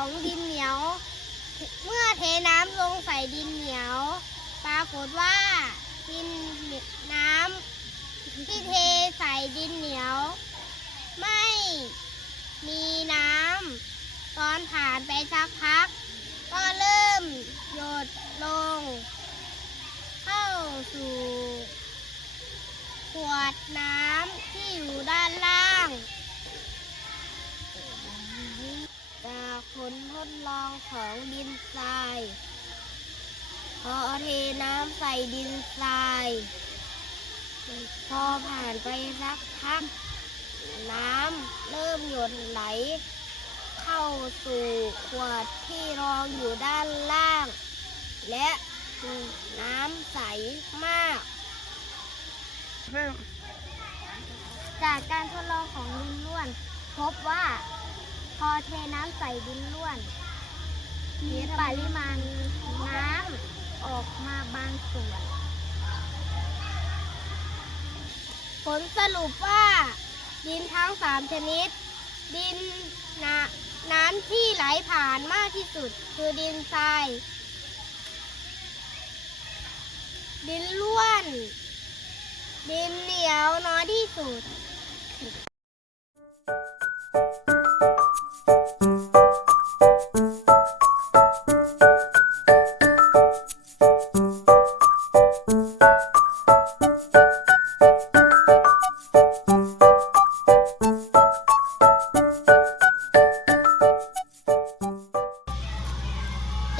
ของดินเหนียว เมื่อเทน้ำลงใส่ดินเหนียว ปรากฏว่าดินน้ำที่เทใส่ดินเหนียว ไม่มีน้ำตอนผ่านไปสักพัก ก็เริ่มหยดลง เข้าสู่ขวดน้ำที่อยู่ด้านล่าง ลทดลองของดินทราย พอเทน้ำใส่ดินทราย พอผ่านไปสักพัก น้ำเริ่มหยดไหล เข้าสู่ขวดที่รองอยู่ด้านล่าง และน้ำใสมากจากการทดลองของดินล้วน พบว่า พอเทน้ำใส่ดินล้วน มีปริมาณน้ำออกมาบางส่วน ผลสรุปว่า ดินทั้งสามชนิด ดินน้ำน้ำที่ไหลผ่านมากที่สุด คือดินทราย ดินล้วน ดินเหนียวน้อยที่สุด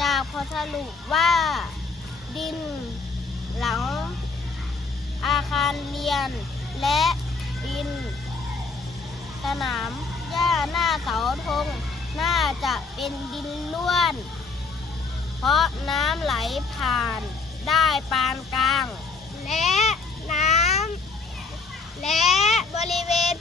จากผลสรุปว่า ดินหลัง อาคารเรียน และดิน สนามหญ้าหน้าเสาธงน่าจะเป็นดินล้วน เพราะน้ำไหลผ่านได้ปานกลาง และน้ำและบริเวณ